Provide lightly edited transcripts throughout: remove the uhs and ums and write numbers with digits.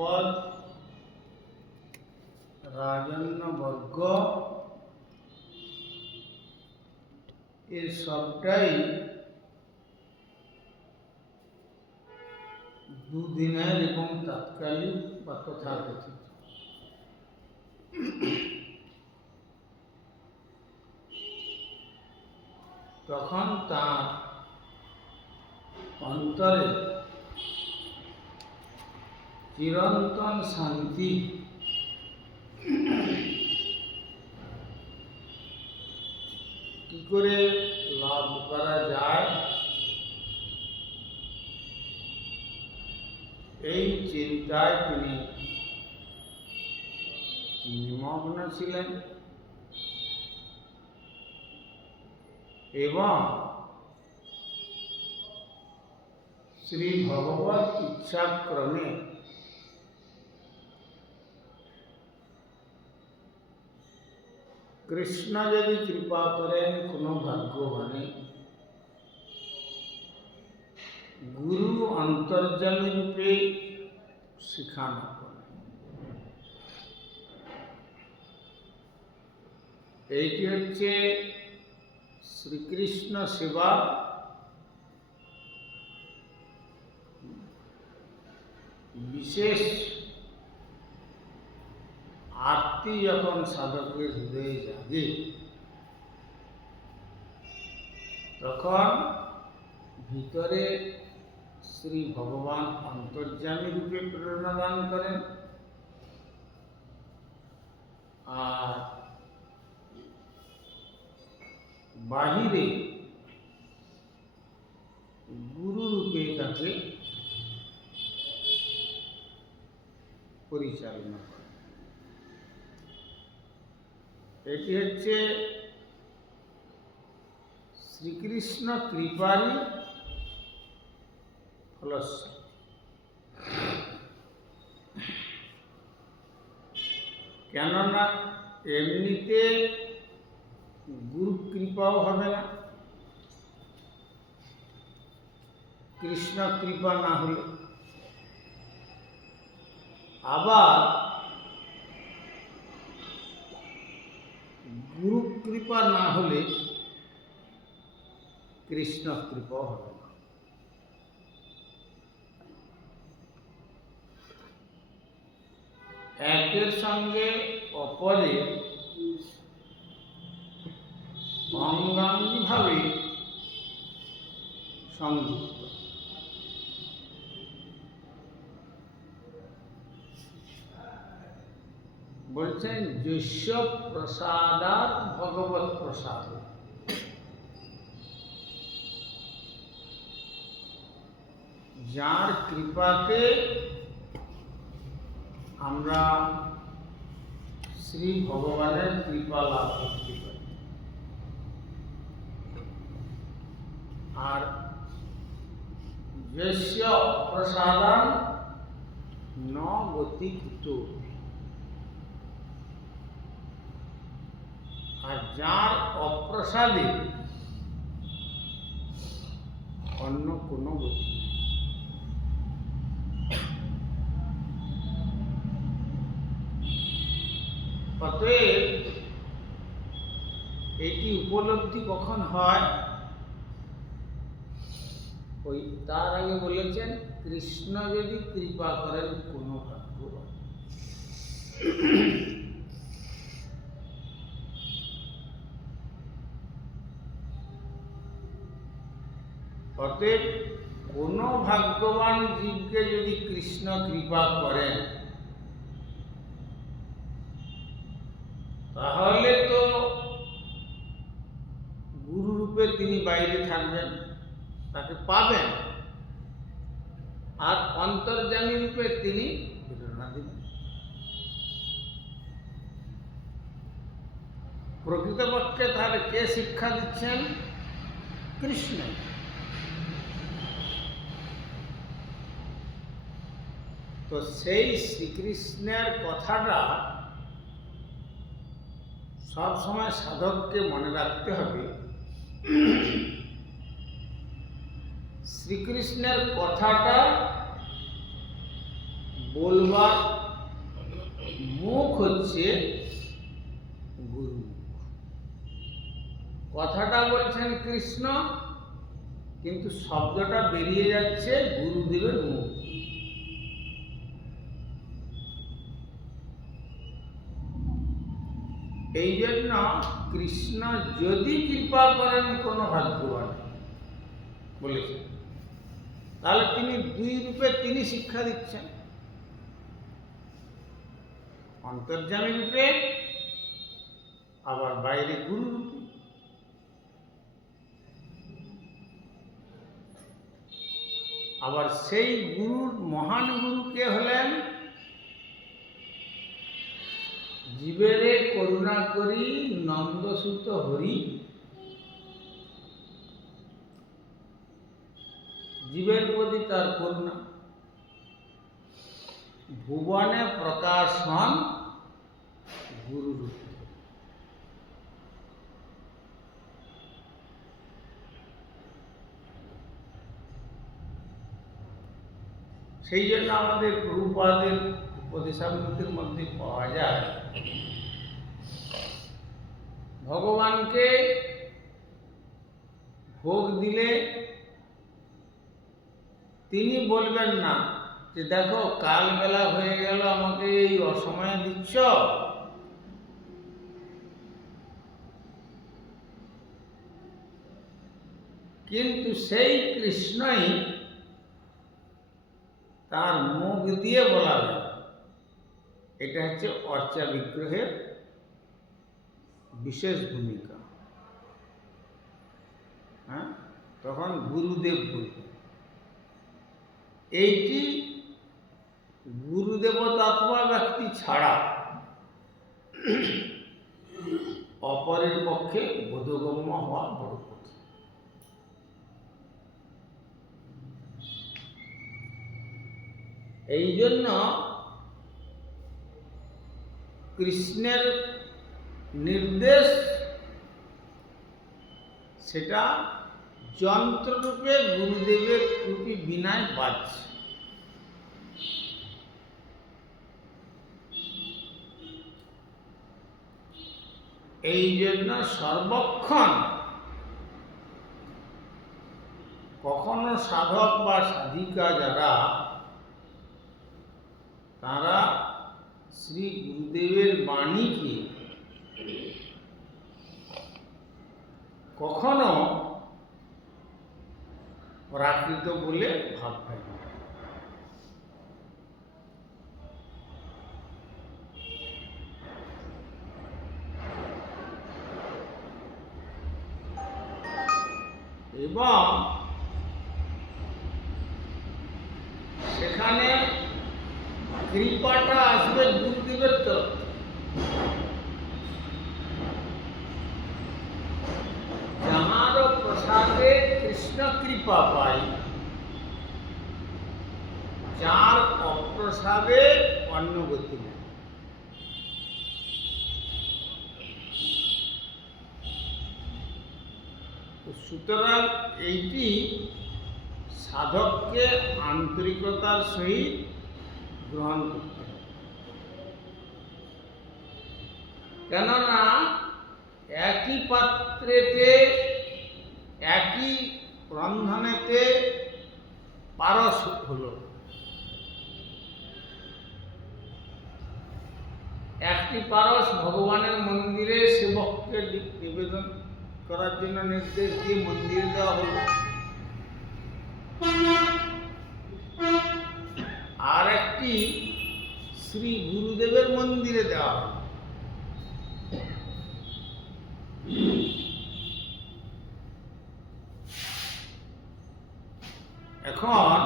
জনপদ, রাজন্যবর্গ এর সবটাই দুদিনের এবং তাৎকালিক বা তথাকথিত। তখন তার অন্তরে চিরন্তন শান্তি কি করে লাভ করা যায় এই চিন্তায় তিনি নিমগ্ন ছিলেন এবং শ্রী ভগবত ইচ্ছাক্রমে কৃষ্ণ যদি কৃপা করেন কোনো ভাগ্যবানে, গুরু অন্তর্যামী রূপে শিখানো করেন। এইটি হচ্ছে শ্রীকৃষ্ণ সেবা বিশেষ আরতি যখন সাধকের হৃদয়ে জাগে তখন ভিতরে শ্রী ভগবান অন্তর্যামী রূপে প্রেরণা দান করেন, আর বাহিরে গুরু রূপে তাকে পরিচালনা করেন। এটি হচ্ছে শ্রীকৃষ্ণ কৃপারই ফলশ্রুতি। কেননা এমনিতে গুরু কৃপাও হবে না, কৃষ্ণ কৃপা না হলে, আবার গুরু কৃপা না হলে কৃষ্ণ কৃপাও হবে না। একের সঙ্গে অপরের অঙ্গাঙ্গিভাবে সংযুক্ত। বলছেন যস্য প্রসাদাৎ ভগবৎ প্রসাদ। যার কৃপাতে আমরা শ্রী ভগবানের কৃপা লাভ করতে পারি, আর যস্য প্রসাদাৎ ন গতি কুতো, আর যার অপ্রসাদে অন্য কোনো গতি নেই। অতএব এটি উপলব্ধি কখন হয়? ওই তার আগে বলেছেন কৃষ্ণ যদি কৃপা করেন কোনো ভাগ্যবান। অতএব কোনো ভাগ্যবান জীবকে যদি কৃষ্ণ কৃপা করেন তাহলে তো গুরু রূপে তিনি বাইরে থাকবেন, তাকে পাবেন, আর অন্তর্যামী রূপে তিনি প্রেরণা দিবেন। প্রকৃতপক্ষে তাহলে কে শিক্ষা দিচ্ছেন? কৃষ্ণ। তো সেই শ্রীকৃষ্ণের কথাটা সব সময় সাধককে মনে রাখতে হবে। শ্রীকৃষ্ণের কথাটা বলবার মুখ হচ্ছে গুরু। কথাটা বলছেন কৃষ্ণ, কিন্তু শব্দটা বেরিয়ে যাচ্ছে গুরুদেবের মুখ। এই জন্য কৃষ্ণ যদি কৃপা করেন কোনো ভাগ্যবান বলেছেন, তাহলে তিনি দুই রূপে তিনি শিক্ষা দিচ্ছেন, অন্তর্যামী রূপে আবার বাইরে গুরু রূপে। আবার সেই গুরুর মহান গুরু কে হলেন? জীবেরে করুণা করি নন্দসুত হরি। জীবের প্রতি তার করুণা, ভুবনে প্রকাশ হন গুরুরূপে। সেই জন্য আমাদের প্রভুপাদের উপদেশামৃতের মধ্যে পাওয়া যায়, ভগবানকে ভোগ দিলে তিনি বলবেন না যে দেখো কাল বেলা হয়ে গেল, আমাকে এই অসময়ে দিচ্ছ। কিন্তু সেই কৃষ্ণই তার মুখ দিয়ে বলাবেন। এটা হচ্ছে অর্চা বিগ্রহের বিশেষ ভূমিকা। হ্যাঁ, তখন গুরুদেব বলবেন। এইটি গুরুদেবতাত্মা ব্যক্তি ছাড়া অপরের পক্ষে বোধগম্য হওয়া বড় কঠিন। এই জন্য কৃষ্ণের নির্দেশ সেটা যন্ত্ররূপে গুরুদেবের রূপী বীণায় বাজছে। এই জন্য সর্বক্ষণ কখনো সাধক বা সাধিকা যারা, তারা শ্রী গুরুদেবের বাণীকে কখনো প্রাকৃত বলে ভাববেন না। এবং সেখানে কৃপাটা আসবে গুরুদেবের তরফ। যাহার প্রসাদে কৃষ্ণ কৃপা পাই, যার অপ্রসাদে অন্য গতি নেই। সুতরাং এইটি সাধককে আন্তরিকতার সহিত গ্রহণ করতে হবে। কেননা একই পাত্রেতে, একই রন্ধনেতে পারস হলো। একটি পারস ভগবানের মন্দিরে সেবককে নিবেদন করার জন্য নির্দেশ দিয়ে মন্দিরে দেওয়া হলো, আর একটি শ্রী গুরুদেবের মন্দিরে দেওয়া হলো। এখন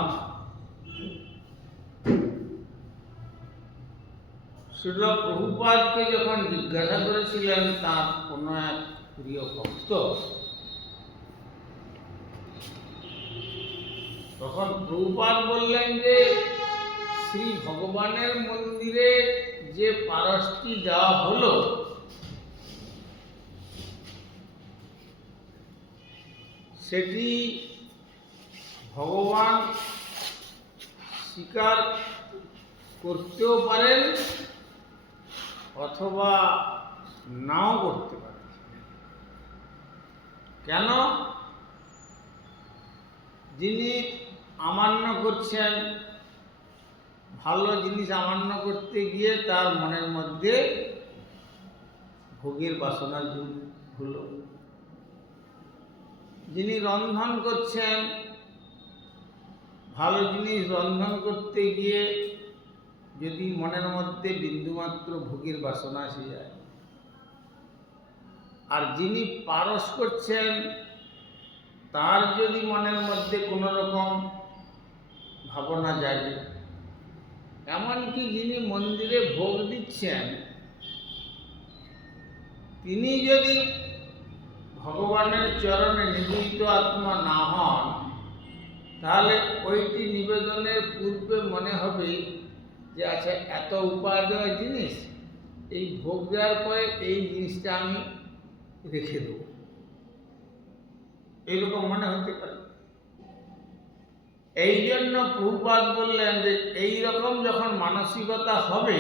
শ্রীল প্রভুপাদকে যখন জিজ্ঞাসা করেছিলেন তার কোনো এক প্রিয় ভক্ত, তখন প্রভুপাদ বললেন যে শ্রী ভগবানের মন্দিরে যে পারসটি দেওয়া হলো, সেটি ভগবান স্বীকার করতেও পারেন অথবা নাও করতে পারেন। কেন? যিনি অমান্য করছেন, ভালো জিনিস অমান্য করতে গিয়ে তার মনের মধ্যে ভোগের বাসনা হলো। যিনি রন্ধন করছেন, ভালো জিনিস রন্ধন করতে গিয়ে যদি মনের মধ্যে বিন্দুমাত্র ভোগের বাসনা এসে যায়, আর যিনি পারস করছেন তার যদি মনের মধ্যে কোনো রকম ভাবনা জাগে, এমনকি যিনি মন্দিরে ভোগ দিচ্ছেন তিনি যদি ভগবানের চরণে নিবেদিত আত্মা না হন, তাহলে ওইটি নিবেদনের পূর্বে মনে হবে যে আচ্ছা এত উপাদেয় জিনিস, এই ভোগ দেওয়ার পরে এই জিনিসটা আমি রেখে দেব, এইরকম মনে হতে পারে। এই জন্য প্রভুপাদ বললেন যে এই রকম যখন মানসিকতা হবে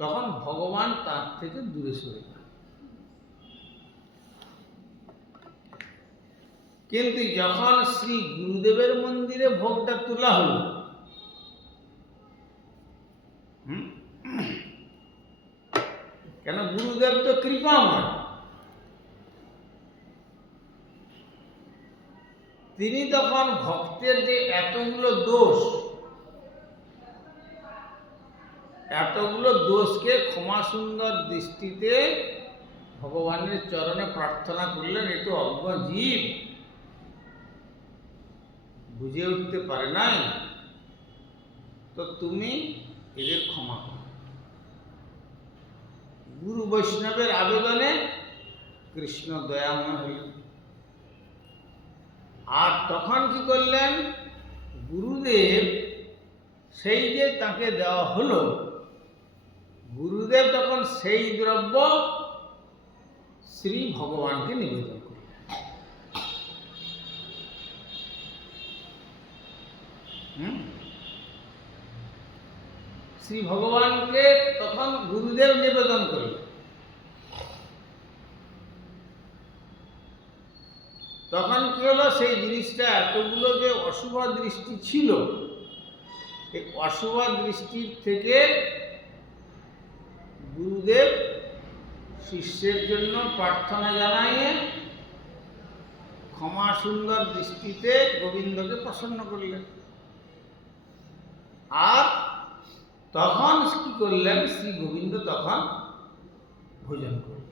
তখন ভগবান তার থেকে দূরে সরে যান। কিন্তু যখন শ্রী গুরুদেবের মন্দিরে ভোগটা তোলা হলো, কেন গুরুদেব তো কৃপাময়, তিনি তখন ভক্তের যে এতগুলো দোষকে ক্ষমা সুন্দর দৃষ্টিতে ভগবানের চরণে প্রার্থনা করলেন। এ তো অজ্ঞ জীব, বুঝে উঠতে পারে নাই, তো তুমি এদের ক্ষমা করো। গুরু বৈষ্ণবের আবেদনে কৃষ্ণ দয়াময় হইলেন। আর তখন কি করলেন? গুরুদেব সেই যে তাকে দেওয়া হলো, গুরুদেব তখন সেই দ্রব্য শ্রী ভগবানকে নিবেদন করলেন। শ্রী ভগবানকে তখন গুরুদেব নিবেদন করলেন। তখন কি হলো? সেই জিনিসটা এতগুলো যে অশুভ দৃষ্টি ছিল, এই অশুভ দৃষ্টির থেকে গুরুদেব শিষ্যের জন্য প্রার্থনা জানাইয়ে ক্ষমা সুন্দর দৃষ্টিতে গোবিন্দকে প্রসন্ন করলেন। আর তখন কি করলেন? শ্রী গোবিন্দ তখন ভোজন করলেন।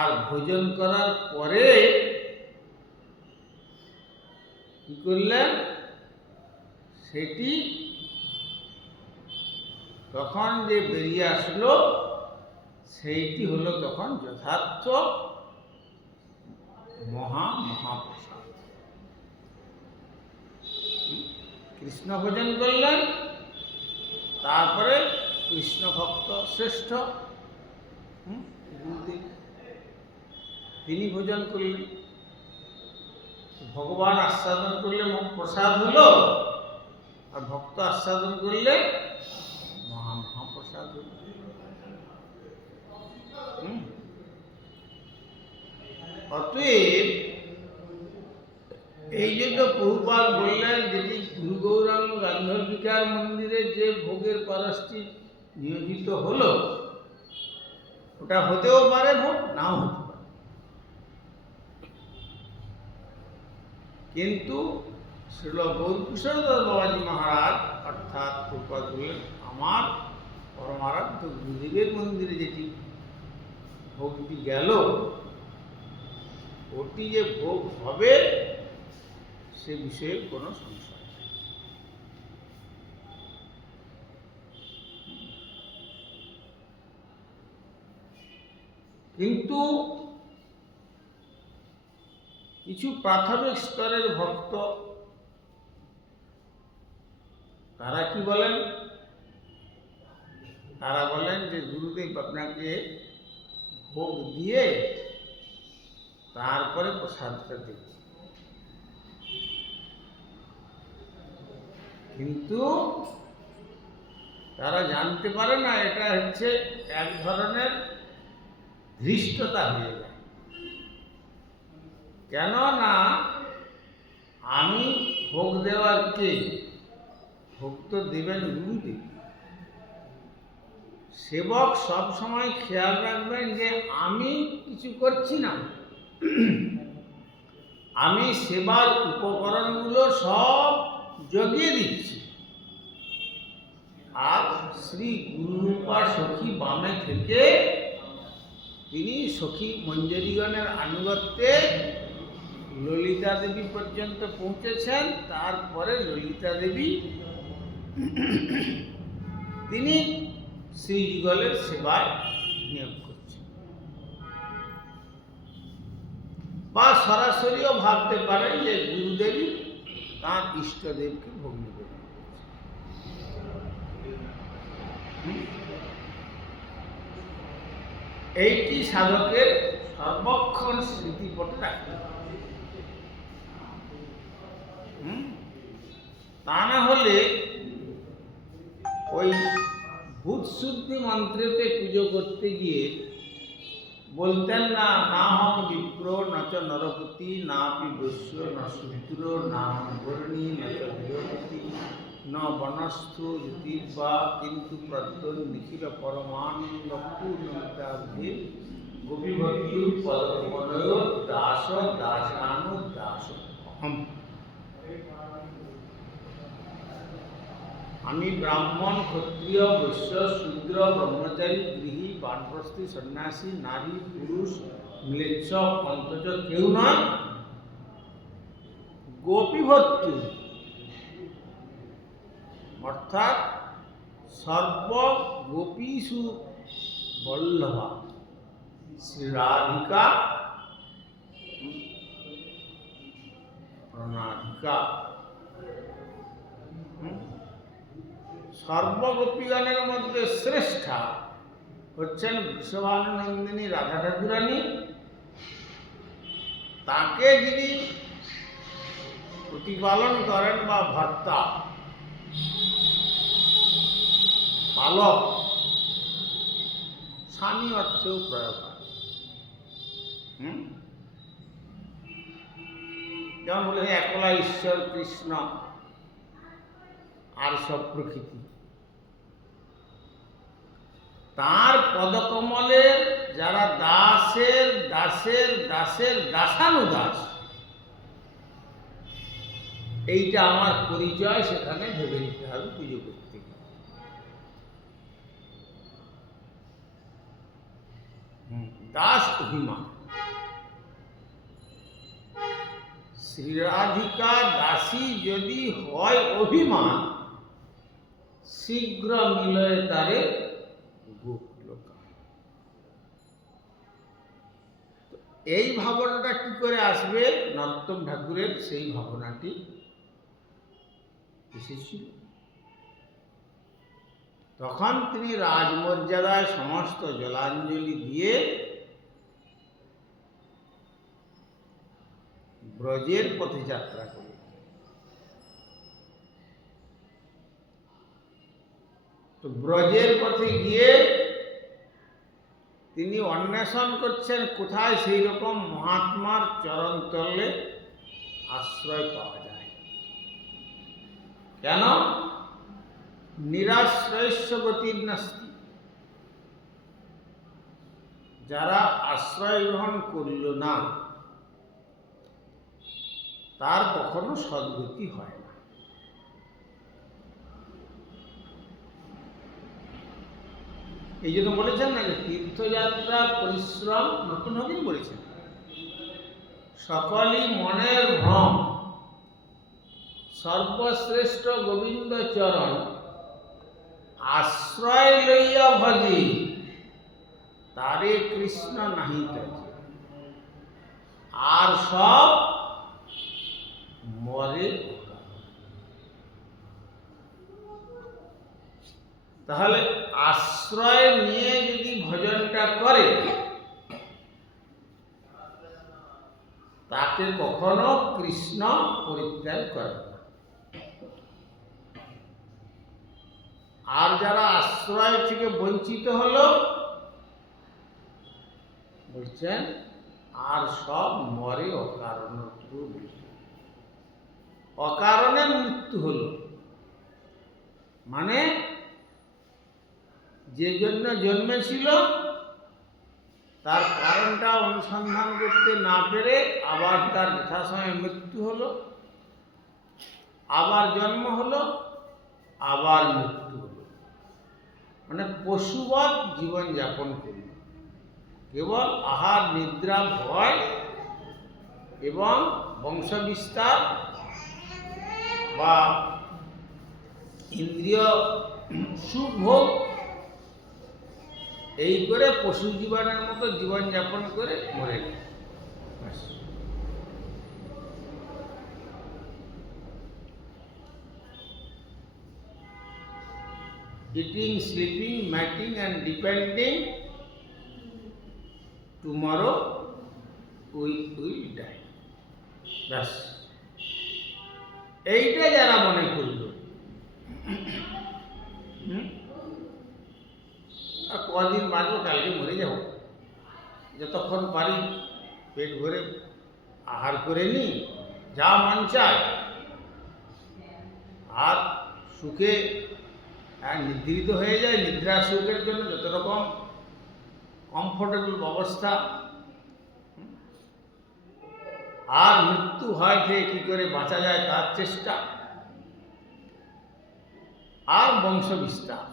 আর ভোজন করার পরে কি করলেন? সেটি তখন যে বেরিয়ে আসলো, সেইটি হলো তখন যথার্থ মহাপ্রসাদ। কৃষ্ণ ভোজন করলেন, তারপরে কৃষ্ণ ভক্ত শ্রেষ্ঠ গুরুদেব তিনি ভোজন করলেন। ভগবান আস্বাদন করলে প্রসাদ হলো, আর ভক্ত আস্বাদন করলে মহাপ্রসাদ হলো। অতএব এই জন্য প্রভুপাদ বললেন, যেটি গুরু গৌরাঙ্গ গান্ধর্বিকার মন্দিরে যে ভোগের পারসটি নিয়োজিত হলো, ওটা হতেও পারে ভোগ, নাও হতে পারে, কিন্তু শ্রীল গৌরকিশোরদাস বাবাজি মহারাজ অর্থাৎ প্রভুপাদ বললেন, আমার পরমারাধ্য গুরুদেবের মন্দিরে যেটি ভোগটি গেল, ওটি যে ভোগ হবে সে বিষয়ে কোনো সংশয় নেই। কিন্তু কিছু প্রাথমিক স্তরের ভক্ত তারা কি বলেন? তারা বলেন যে গুরুদেব আপনাকে ভোগ দিয়ে তারপরে প্রসাদটা দেব। কিন্তু তারা জানতে পারে না এটা হচ্ছে এক ধরনের ধৃষ্টতা হয়ে যায়। কেননা আমি ভোগ দেওয়ার কে? ভোগ তো দেবেন গুরুদেব। সেবক সব সময় খেয়াল রাখবেন যে আমি কিছু করছি না, আমি সেবার উপকরণগুলো সব জগিয়ে দিচ্ছি। আর শ্রী গুরুরূপা সখী বামে থেকে তিনি সখী মঞ্জরীগণের আনুগত্যে ললিতা দেবী পর্যন্ত পৌঁছেছেন। তারপরে ললিতা দেবী তিনি শ্রীযুগলের সেবায় নিয়োগ করছেন। বা সরাসরিও ভাবতে পারেন যে গুরুদেবী তাঁর ইষ্টদেবকে ভোগ নিবেদন করছেন। এইটি সাধকের সর্বক্ষণ স্মৃতিপটে রাখতে হবে। তা না হলে ওই ভূতশুদ্ধি মন্ত্রেতে পুজো করতে গিয়ে বলতেন না, না হম বিপ্র ন চ নরপতি না পি বৈশ্য ন শূদ্র না বর্ণী ন চ বৃহপতি ন বনস্থ জ্যোতির্বা কিন্তু প্রদ্যোন নিখিল পরমানন্দ পূর্ণমিতাব্ধে গোপীভক্তি পদকমলয় দাস দাসানু দাস অহম। আমি ব্রাহ্মণ, ক্ষত্রিয়, বৈশ্য, শূদ্র, ব্রহ্মচারী, গৃহী, বানপ্রস্থী, সন্ন্যাসী, নারী, পুরুষ, ম্লেচ্ছ, অন্তজ কেউ নয়, গোপীভক্তি অর্থাৎ সর্বগোপীষু বল্লভা শ্রী রাধিকা প্রণাধিকা। সর্বগোপীগণের মধ্যে শ্রেষ্ঠা হচ্ছেন বৃষভানুনন্দিনী রাধা ঠাকুরানী। তাকে যিনি প্রতিপালন করেন বা ভর্তা পালক, স্বামী অর্থেও প্রয়োগ হয়। যেমন বলে একলা ঈশ্বর কৃষ্ণ আর সব প্রকৃতি। তার পদকমলের যারা দাসের দাসের দাসের দাসানুদাস, এইটা আমার পরিচয়, সেখানে ভেবে নিতে হবে পুজো করতে গিয়ে। দাস অভিমান, শ্রীরাধিকা দাসী যদি হয় অভিমান, শীঘ্র মিলয় তারে গোপলোকা। এই ভাবনাটা কি করে আসবে? নরোত্তম ঠাকুরের সেই ভাবনাটি এসেছিল। তখন তিনি রাজমর্যাদায় সমস্ত জলাঞ্জলি দিয়ে ব্রজের পথে যাত্রা করলেন। তো ব্রজের পথে গিয়ে তিনি অন্বেষণ করছেন কোথায় সেই রকম মহাত্মার চরণ তলে আশ্রয় পাওয়া যায়। কেন? নিরাশ্রয়স্য গতির নাস্তি। যারা আশ্রয় গ্রহণ করিল না, তার কখনো সদ্গতি হয় না। এই জন্য বলেছেন না যে তীর্থযাত্রা পরিশ্রম নতুন হবেই বলেছেন, সকলই মনের ভ্রম, সর্বশ্রেষ্ঠ গোবিন্দ চরণ আশ্রয় লইয়া ভজি, তারে কৃষ্ণ নাহি তেজে। আর সব মরে। তাহলে আশ্রয় নিয়ে যদি ভজনটা করে, তাকে কখনো কৃষ্ণ পরিত্যাগ করে না। আর যারা আশ্রয় থেকে বঞ্চিত হলো বলছেন আর সব মরে অকারণ, অকারণে মৃত্যু হলো। মানে যে জন্য জন্মেছিল তার কারণটা অনুসন্ধান করতে না পেরে আবার তার যথাসময়ে মৃত্যু হলো, আবার জন্ম হলো, আবার মৃত্যু হলো। মানে পশুবৎ জীবন যাপন করল, কেবল আহার নিদ্রা ভয় এবং বংশবিস্তার বা ইন্দ্রিয় সুখ ভোগ এই করে পশু জীবনের মতো জীবন যাপন করে মরে গেল। Eating, sleeping, mating and depending, tomorrow we will die. ব্যাস এইটা যারা মনে করল কদিন বাঁচবো, কালকে মরে যাব, যতক্ষণ পারি পেট ভরে আহার করে নি, যা মন চায়, আর সুখে নিদ্রিত হয়ে যায়, নিদ্রা সুখের জন্য যত রকম কমফোর্টেবল ব্যবস্থা, আর মৃত্যু ভয় থেকে কী করে বাঁচা যায় তার চেষ্টা, আর বংশ বিস্তার।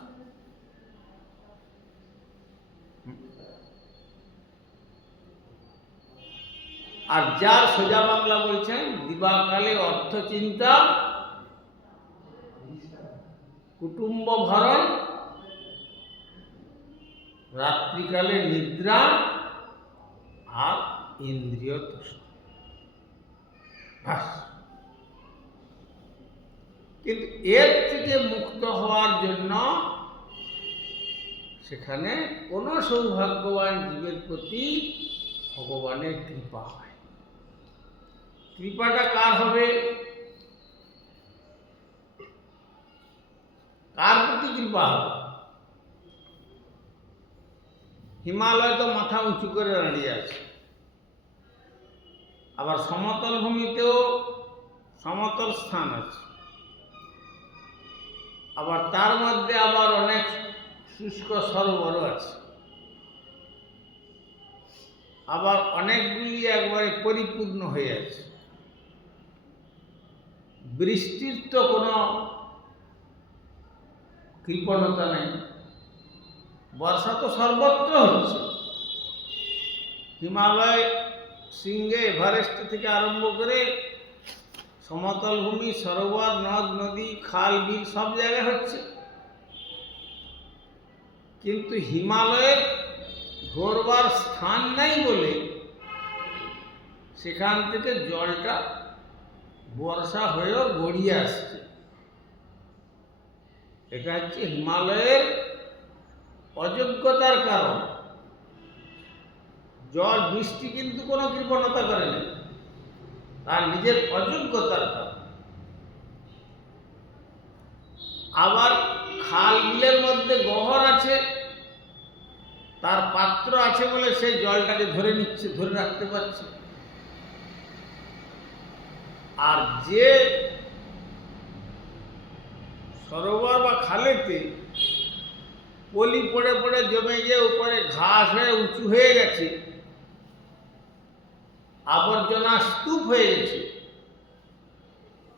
আর যার সোজা বাংলা বলছেন দিবাকালে অর্থ চিন্তা, কুটুম্ব ভরণ, রাত্রিকালে নিদ্রা আর ইন্দ্রিয় তৃষ্ণা। কিন্তু এর থেকে মুক্ত হওয়ার জন্য সেখানে কোন সৌভাগ্যবান জীবের প্রতি ভগবানের কৃপা হয়। কৃপাটা কার হবে? কার প্রতি কৃপা হবে? হিমালয় তো মাথা উঁচু করে দাঁড়িয়ে আছে, আবার সমতল ভূমিতেও সমতল স্থান আছে, আবার তার মধ্যে আবার অনেক শুষ্ক সরোবরও আছে, আবার অনেকগুলি একবারে পরিপূর্ণ হয়ে আছে। বৃষ্টির তো কোনো কৃপণতা নেই, বর্ষা তো সর্বত্র হচ্ছে। হিমালয় শৃঙ্গে এভারেস্ট থেকে আরম্ভ করে সমতল ভূমি, সরোবর, নদ নদী, খাল বিল সব জায়গায় হচ্ছে। কিন্তু হিমালয়ের ঘোরবার স্থান নাই বলে সেখান থেকে জলটা বর্ষা হয়েও গড়িয়ে আসছে। এটা হচ্ছে হিমালয়ের অযোগ্যতার কারণ। জল বৃষ্টি কিন্তু কোনো কৃপণতা করে না, তার নিজের অযোগ্যতার কারণ। আবার খাল বিলের মধ্যে গহ্বর আছে, তার পাত্র আছে বলে সেই জলটাকে ধরে নিচ্ছে, ধরে রাখতে পারছে। আর যে সরোবর বা খালেতে পলি পড়ে পড়ে জমে গিয়ে উপরে ঘাস হয়ে উঁচু হয়ে গেছে, আবর্জনা স্তূপ হয়ে গেছে,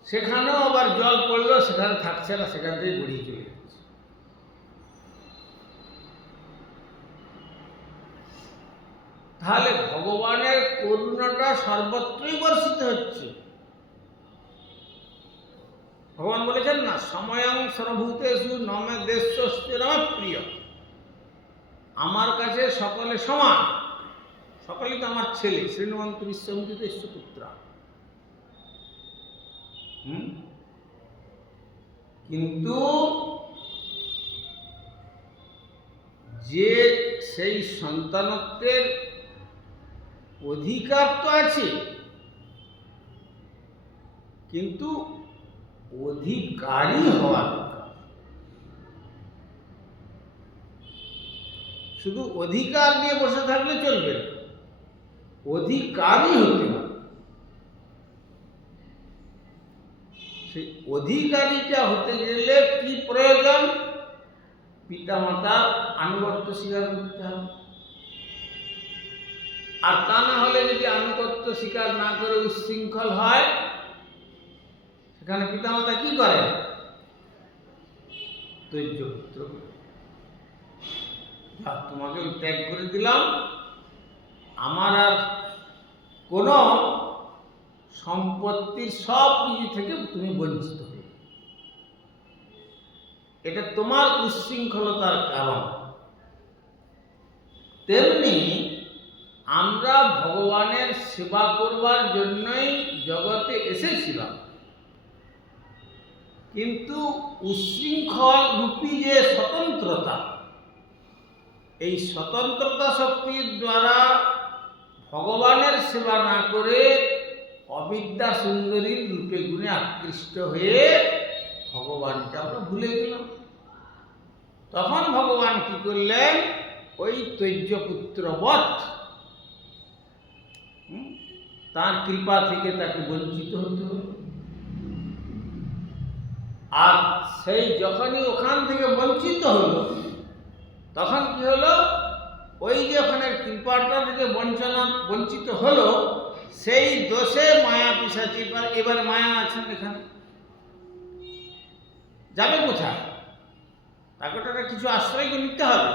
সেখানেও আবার জল পড়লেও সেখানে থাকছে না, সেখান থেকে গড়িয়ে চলে যাচ্ছে। তাহলে ভগবানের করুণাটা সর্বত্রই বর্ষিত হচ্ছে। ভগবান বলেছেন না, সময়ং সর্বভূতেষু নমে দেশস্তে নমে প্রিয়। আমার কাছে সকলে সমান, সকলেই তো আমার ছেলে। শ্রীনবন্ত বিশ্বমিত পুত্রা। কিন্তু যে সেই সন্তানত্বের অধিকার তো আছে, কিন্তু অধিকারী হওয়া দরকার। শুধু অধিকার নিয়ে বসে থাকলে চলবে না, অধিকারী হতে হবে। সেই অধিকারীটা হতে গেলে কি প্রয়োজন? পিতামাতার আনুগত্য স্বীকার করতে হবে। আর তা না হলে যদি আনুগত্য স্বীকার না করে উচ্ছৃঙ্খল হয়, সেখানে পিতামাতা কি করে? তৈজপুত্র, তোমাকে ত্যাগ করে দিলাম, আমার আর কোন সম্পত্তির সব কিছু থেকে তুমি বঞ্চিত হবে। এটা তোমার উচ্ছৃঙ্খলতার কারণ। তেমনি আমরা ভগবানের সেবা করবার জন্যই জগতে এসেছিলাম, কিন্তু উচ্ছৃঙ্খল রূপী যে স্বতন্ত্রতা, এই স্বতন্ত্রতা শক্তির দ্বারা ভগবানের সেবা না করে অবিদ্যা সুন্দরীর রূপে গুণে আকৃষ্ট হয়ে ভগবানকে আমরা ভুলে গেলাম। তখন ভগবান কি করলেন? ওই তৈজপুত্রবৎ তার কৃপা থেকে তাকে বঞ্চিত হতে হলো। আর সেই যখনই ওখান থেকে বঞ্চিত হলো, তখন কি হলো? ওই যে ওখানে কৃপাটা থেকে বঞ্চিত হলো, সেই দোষে মায়া পিশাচি, এবার মায়া আছেন এখানে, যাবে কোথায়? তাকে কিছু আশ্রয় নিতে হবে।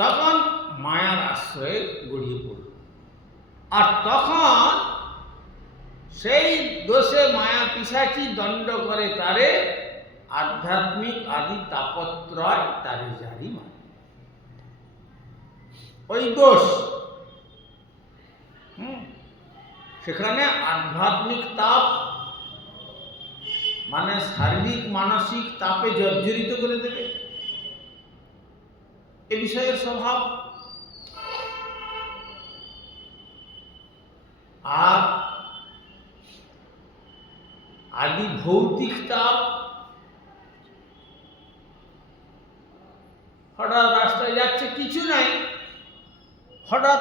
তখন মায়ার আশ্রয়ে গড়িয়ে পড়ল। আর তখন সেই দোষে মায়া পিশাচি দণ্ড করে তারে, আধ্যাত্মিক আদি তাপত্রয় তারে জারি মানে। ওই দোষ সেখানে আধ্যাত্মিক তাপ মানে শারীরিক মানসিক তাপে জর্জরিত করে দেবে, এ বিষয়ের স্বভাব। আর আদি ভৌতিক তাপ, হঠাৎ রাস্তায় যাচ্ছে, কিছু নাই, হঠাৎ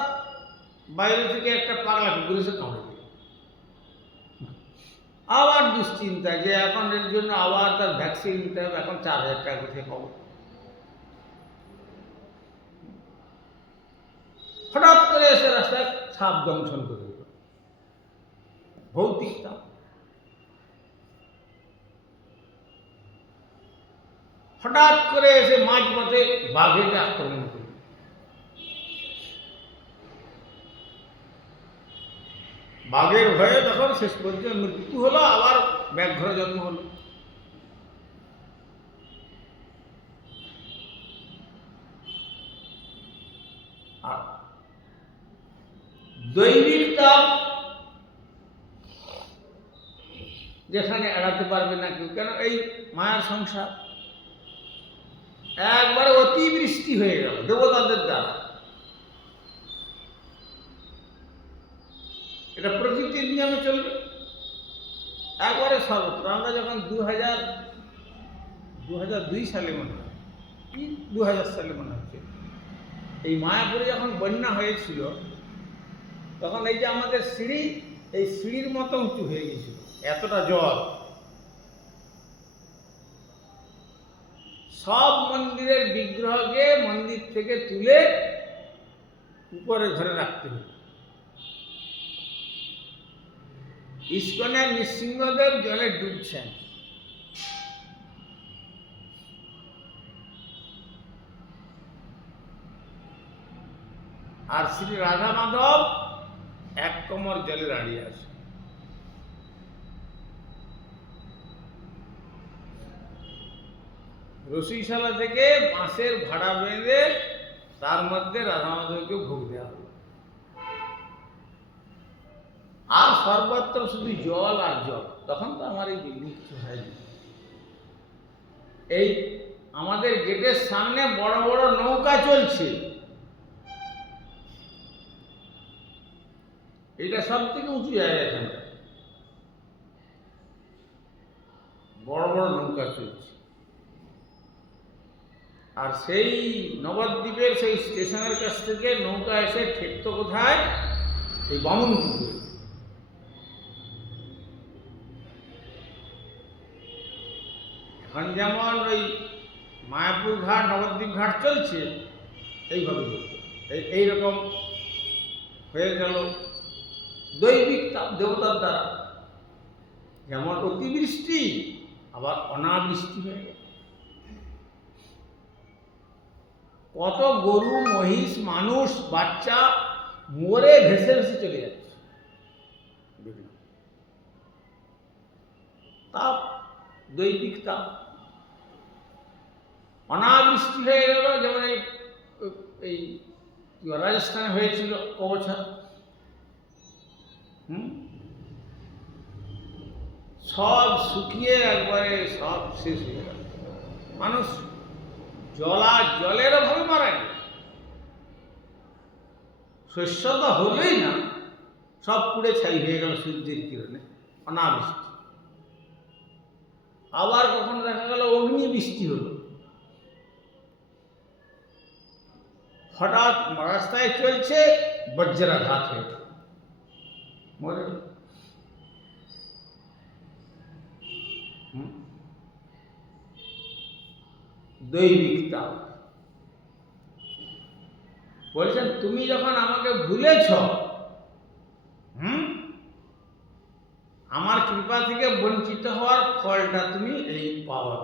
বাইরে থেকে একটা পাগলা কুকুর এসে কামড়ে দিল। আবার দুশ্চিন্তা যে এখন এর জন্য আবার তার ভ্যাকসিন নিতে হবে, এখন 4000 টাকা কোথায় পাবো। হঠাৎ করে এসে রাস্তায় সাপ দংশন করে দিল, ভৌতিক তাপ। হঠাৎ করে এসে মাঝপথে বাঘেকে আক্রমণ করল, বাঘের ভয়ে তখন শেষ পর্যন্ত মৃত্যু হলো, আবার ব্যাঘ্র জন্ম হলো। আর দৈবিক তাপ যেখানে এড়াতে পারবে না কেউ, কেন? এই মায়ার সংসার একবারে অতিবৃষ্টি হয়ে গেল দেবতাদের দ্বারা। এটা প্রকৃতির নিয়মে চলবে একবারে সর্বত্র। আমরা যখন 2002 সালে মনে হয়, কি 2000 সালে মনে হচ্ছে, এই মায়াপুরে যখন বন্যা হয়েছিল, তখন এই যে আমাদের সিঁড়ি, এই সিঁড়ির মতো উঁচু হয়ে গেছিল, এতটা জল। সব মন্দিরের বিগ্রহকে মন্দির থেকে তুলে উপরে ঘরে রাখতে হবে। ইস্কনের নৃসিংহদেব জলে ডুবছেন, আর শ্রী রাধা মাধব এক কোমর জলে দাঁড়িয়ে আছে। রসিশালা থেকে বাঁশের ভাড়া বেঁধে তার মধ্যে রাধা মাধবকে ভোগ দেওয়া হলো, আর সর্বত্র শুধু জল আর জল। তখন তো আমার এই বিল্ডিং কিছু হয়নি। এই আমাদের গেটের সামনে বড় বড় নৌকা চলছে, এটা সব থেকে উঁচু জায়গা, এখানে বড় বড় নৌকা চলছে। আর সেই নবদ্বীপের সেই স্টেশনের কাছ থেকে নৌকা এসে ঠেকতো কোথায়? এই বামুনপুকুরে। এখন যেমন ওই মায়াপুর ঘাট, নবদ্বীপ ঘাট চলছে, এইভাবে এইরকম হয়ে গেল দৈবিক দেবতার দ্বারা। যেমন অতিবৃষ্টি, আবার অনাবৃষ্টি হয়ে গেল। কত গরু, মহিষ, মানুষ, বাচ্চা মরে ভেসে ভেসে চলে যাচ্ছে। তাপ, দৈবিক তাপ। অনাবৃষ্টি হয়ে গেল, যেমন এই রাজস্থানে হয়েছিল কবছর। সব শুকিয়ে একবারে সব শেষ হয়ে গেল। মানুষ জলের অভাবে মারা গেল। শস্য তো হলোই না, সব পুড়ে ছাই হয়ে গেল সূর্যের কিরণে, অনাবৃষ্টি। আবার কখনো দেখা গেল অগ্নিবৃষ্টি হলো। হঠাৎ রাস্তায় চলছে, বজ্রাঘাত হয়ে গেল, মরে গেল। দৈবিকতা বলছেন, তুমি যখন আমাকে ভুলেছ, আমার কৃপা থেকে বঞ্চিত হওয়ার ফলটা তুমি এই পাওয়া।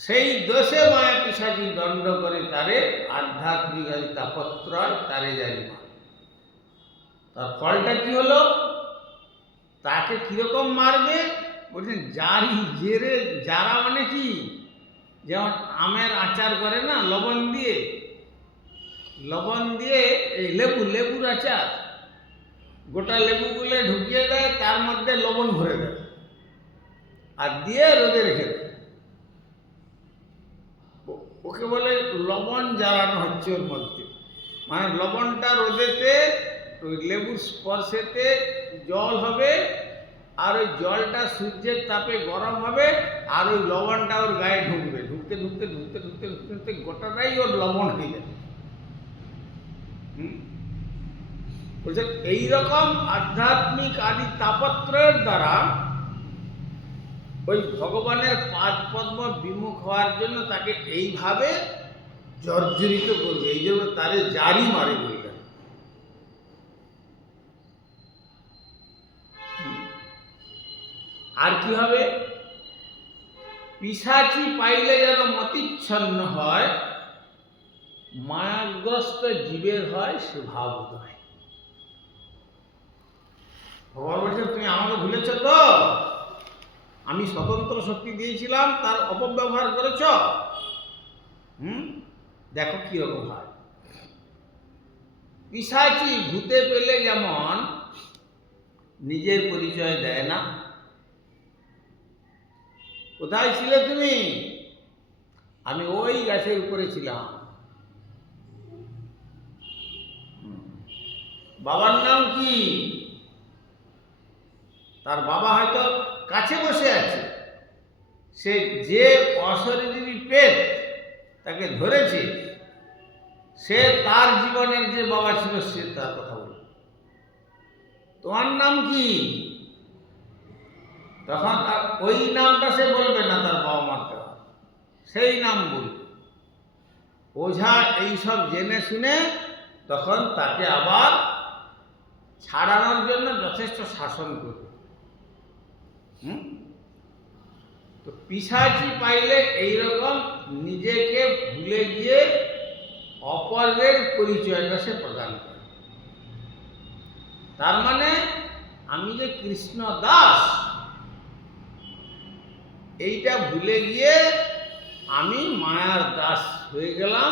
সেই দোষে মায়া পিশাচি দণ্ড করে তারে, আধ্যাত্মিক আদি তাপত্রয় তারে জারি মারে। তার ফলটা কি হলো? তাকে কিরকম মারবে বলছেন? জারি, জেরে। যারা মানে কি? যেমন আমের আচার করে না লবণ দিয়ে, এই লেবুর আচার, গোটা লেবুগুলো ঢুকিয়ে দেয়, তার মধ্যে লবণ ভরে দেয় আর দিয়ে রোদে রেখে দেয়। ওকে বলে লবণ জ্বালানো হচ্ছে ওর মধ্যে। মানে লবণটা রোদেতে, ওই লেবুর স্পর্শেতে জল হবে, আর ওই জলটা সূর্যের তাপে গরম হবে, আর ওই লবণটা ওর গায়ে ঢুকবে। ঢুকতে ঢুকতে ঢুকতে ঢুকতে ঢুকতে ঢুকতে গোটাটাই ওর লবণ হয়ে যাবে। বলছে এইরকম আধ্যাত্মিক আদি তাপত্রয়ের দ্বারা ওই ভগবানের পাদ পদ্ম বিমুখ হওয়ার জন্য তাকে এইভাবে জর্জরিত করবে। এই জন্য তারে জারি মারে বললেন। আর কি হবে? পিশাচি পাইলে যেন মতিচ্ছন্ন হয়, মায়াগ্রস্ত জীবের হয় সে ভাবোদয়। ভগবান বলছে, তুমি আমাকে ভুলেছ তো? আমি স্বতন্ত্র শক্তি দিয়েছিলাম, তার অপব্যবহার করেছ। দেখো কিরকম হয়। পিশাচি ভূতে পেলে যেমন নিজের পরিচয় দেয় না। কোথায় ছিলে তুমি? আমি ওই গাছের উপরে ছিলাম। বাবার নাম কি? তার বাবা হয়তো কাছে বসে আছে। সে যে অশরীরী পেট তাকে ধরেছে, সে তার জীবনের যে বাবা ছিল সে তার কথা বলবে। তোমার নাম কি? তখন ওই নামটা সে বলবে না, তার বাবা মার দেওয়া সেই নাম বলবে। ওঝা এইসব জেনে শুনে তখন তাকে আবার ছাড়ানোর জন্য যথেষ্ট শাসন করবে। তো পিশাচি পাইলে এইরকম নিজেকে ভুলে গিয়ে অপরের পরিচয়টা সে প্রদান করে। তার মানে আমি যে কৃষ্ণ দাস, এইটা ভুলে গিয়ে আমি মায়ার দাস হয়ে গেলাম,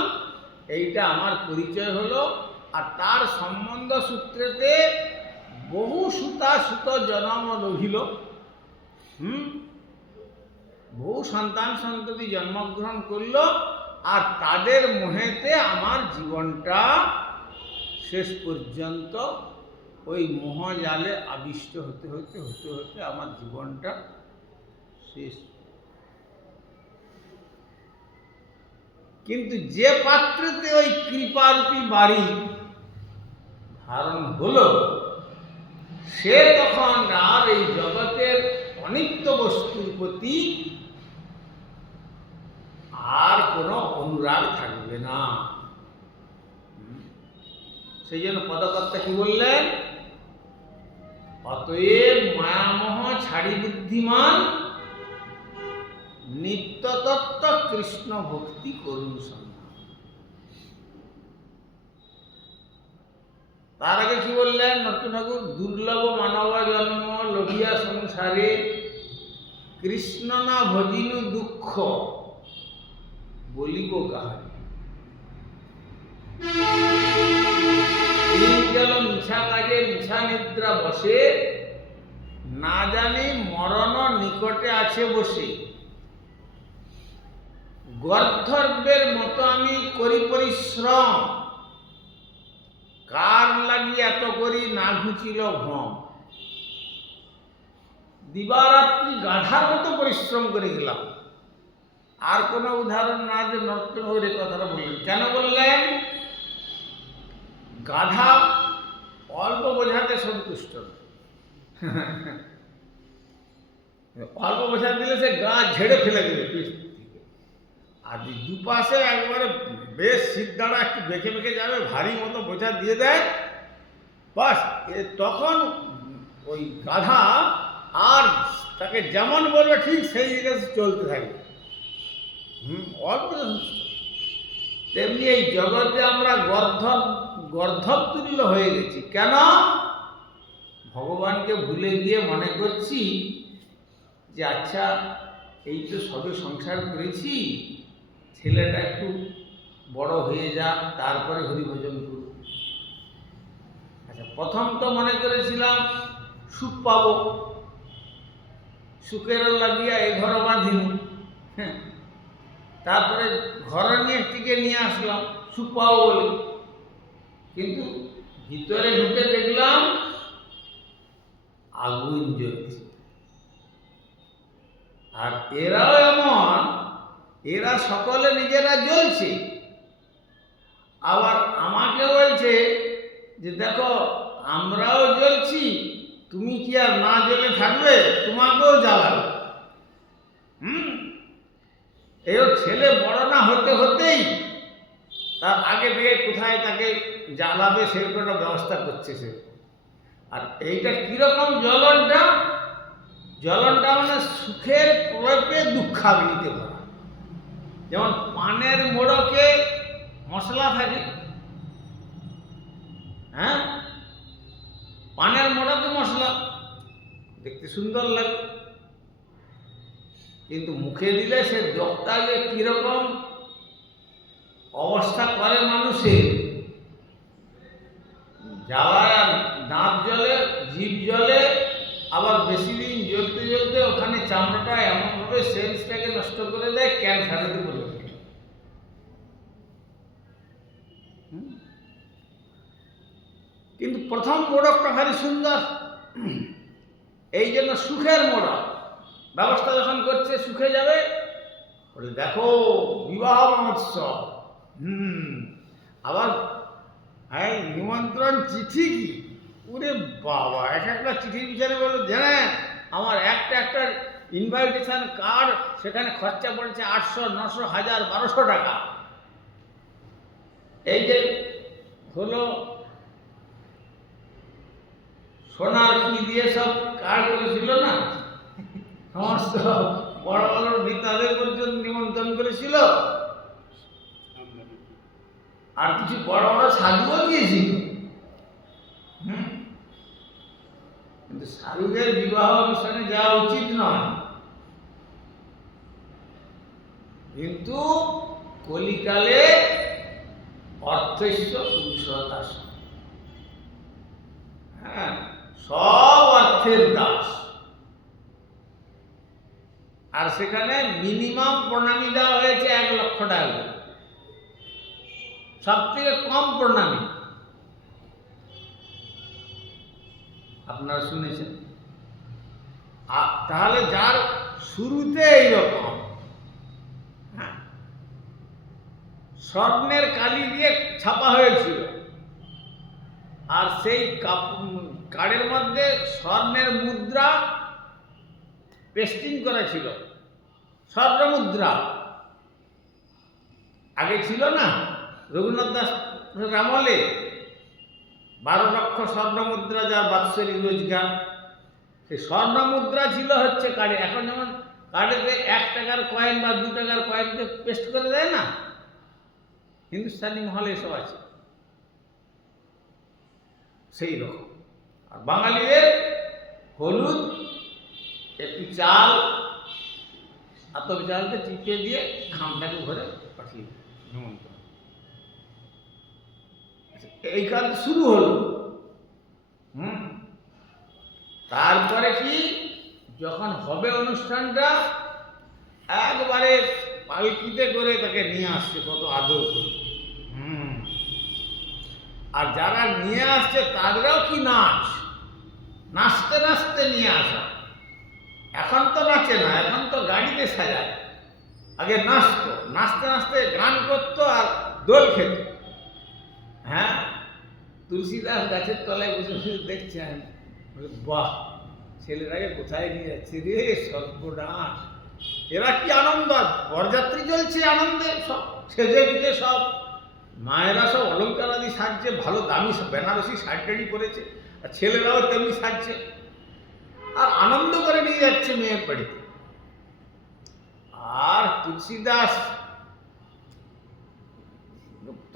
এইটা আমার পরিচয় হলো। আর তার সম্বন্ধ সূত্রেতে বহু সুত জন্ম রহিল। বহু সন্তান সন্ততি জন্মগ্রহণ করল, আর তাদের মোহেতে আমার জীবনটা শেষ পর্যন্ত ওই মোহজালে আবিষ্ট হতে হতে হতে হতে আমার জীবনটা শেষ কিন্তু যে পাত্রেতে ওই কৃপারূপী বাড়ি ধারণ হলো, সে তখন আর এই জগতের অনিত্য বস্তুর প্রতি আর কোনো অনুরাগ থাকবে না। সেই জন্য পদকর্তা কি বললেন? অতএব মায়ামোহ ছাড়ি বুদ্ধিমান, নিত্যতত্ত্ব কৃষ্ণ ভক্তি করুন সন্ধান। তার আগে কি বললেন নরসিংহ ঠাকুর? দুর্লভ মানব জন্ম লোভিয়া সংসারে, কৃষ্ণ না ভজিনু দুঃখ বলিব কাহারে। দিন গেল মিছা কাজে মিছা নিদ্রা বসে, না জানি মরণ নিকটে আছে বসে। গর্ধর্বের মতো আমি করি পরিশ্রম, কার লাগি এত করি না ঘুচিল ভ্রম। দিবারাত্রি গাধার মতো পরিশ্রম করে গেলাম। আর কোনো উদাহরণ না যে নরসিংহ এই কথাটা বললেন। কেন বললেন? গাধা অল্প বোঝাতে সন্তুষ্ট, অল্প বোঝা দিলে সে গা ঝেড়ে ফেলে দেবে পিঠ থেকে। আর দুপাশে একবারে বেশ সিদ্ধারা একটু বেঁকে বেঁকে যাবে, ভারী মতো বোঝা দিয়ে দেয়, বাস তখন ওই গাধা আর তাকে যেমন বলবে ঠিক সেই দিকে চলতে থাকবে। অল্প। তেমনি এই জগতে আমরা গর্ধব তুল্য হয়ে গেছি। কেন? ভগবানকে ভুলে গিয়ে মনে করছি যে আচ্ছা এই তো সবে সংসার করেছি, ছেলেটা একটু বড় হয়ে যাক, তারপরে হরিভজন করব। আচ্ছা, প্রথম তো মনে করেছিলাম সুখ পাবো, সুখের লাগিয়া এ ঘর বাঁধিন, তারপরে ঘর নিয়ে আসলাম সুখ পাবো বলে। কিন্তু ভিতরে ঢুকে দেখলাম আগুন জ্বলছে। আর এরাও এমন, এরা সকলে নিজেরা জ্বলছে, আবার আমাকে বলছে যে দেখো আমরাও জ্বলছি, তুমি কি আর না জ্বলে থাকবে? তোমাকেও জ্বালাবে। এই ছেলে বড় না হতে হতেই তার আগে থেকে কোথায় তাকে জ্বালাবে সেরকম একটা ব্যবস্থা করছে সে। আর এইটা কিরকম জ্বলনটা? জ্বলনটা মানে সুখের প্রলেপে দুঃখাগ্নিতে ভরা। যেমন পানের মোড়কে মশলা থাকে, হ্যাঁ, পানের মোড়কে মশলা দেখতে সুন্দর লাগে, কিন্তু মুখে দিলে সে দক্তাকে কিরকম অবস্থা করে মানুষের। জ্বালায় দাঁত জ্বলে, জিভ জ্বলে, আবার বেশি দিন জ্বলতে জ্বলতে ওখানে চামড়াটা এমনভাবে সেন্সটাকে নষ্ট করে দেয়, ক্যান্সারেতে পরিণত হয়। কিন্তু প্রথম মোড়কটা ভারী সুন্দর, এই জন্য সুখের মোড়ক ব্যবস্থা যখন করছে সুখে যাবে, বলে দেখো বিবাহ মহোৎসব, আবার হ্যাঁ নিমন্ত্রণ চিঠি কি, ওরে বাবা, এক একটা চিঠির পিছনে বলে জানেন আমার একটা ইনভাইটেশন কার্ড, সেখানে খরচা পড়েছে 800, 900, 1000, 1200 টাকা। এই যে হলো সোনার কি দিয়ে সব কার্ড করেছিল না, সমস্ত বড় বড় নেতাদের পর্যন্ত নিমন্ত্রণ করেছিল, আর কিছু বড় বড় সাধুও দিয়েছিল। কিন্তু সাধুদের বিবাহ অনুষ্ঠানে যাওয়া উচিত নয়, কিন্তু কলিকালে অর্থস্য পুরুষদাস, হ্যাঁ, সব অর্থের দাস। আর সেখানে মিনিমাম প্রণামী দেওয়া হয়েছে 1 লক্ষ টাকা করে, সব থেকে কম প্রণামী। আপনারা শুনেছেন? তাহলে যার শুরুতে এইরকম, স্বর্ণের কালি দিয়ে ছাপা হয়েছিল, আর সেই কার্ডের মধ্যে স্বর্ণের মুদ্রা পেস্টিং করা ছিল। স্বর্ণ মুদ্রা আগে ছিল না, রঘুনাথ দাসের আমলে 12 লক্ষ স্বর্ণ মুদ্রা যার বাৎসরিক রোজগার, সেই স্বর্ণ মুদ্রা ছিল হচ্ছে কার্ডে। এখন যেমন কার্ডেতে 1 টাকার কয়েন বা 2 টাকার কয়েনকে পেস্ট করে দেয় না, হিন্দুস্তানি মহলে এসব আছে সেই রকম। আর বাঙালিদের হলুদ, একটু চাল, আতপ চালকে চিপে দিয়ে খামটাকে ভরে পাঠিয়ে নিমন্ত্রণ। এই কাজ শুরু হলো। তারপরে কি যখন হবে অনুষ্ঠানটা, একবারে পালকিতে করে তাকে নিয়ে আসছে, কত আদর করে। আর যারা নিয়ে আসছে তাদেরও কি নাচ, নাচতে নাচতে নিয়ে আসা। এখন তো নাচে না, এখন তো গাড়িতে সাজায়। আগে নাচতো, নাচতে নাচতে গান করতো আর দোল খেত। হ্যাঁ, তুলসীদাস গাছের তলায় বসে বসে দেখছেন, বাহ, ছেলেটাকে কোথায় নিয়ে যাচ্ছে রে, সর্বনাশ। এরা কি আনন্দ, বরযাত্রী চলছে আনন্দে, সব সেজে গুজে, সব মায়েরা সব অলঙ্কার আদি সাজছে, ভালো দামি বেনারসি শাড়ি টাড়ি পরেছে, আর ছেলেরাও তেমনি সাজছে, আর আনন্দ করে নিয়ে যাচ্ছে মেয়ের বাড়িতে। আর তুলসীদাস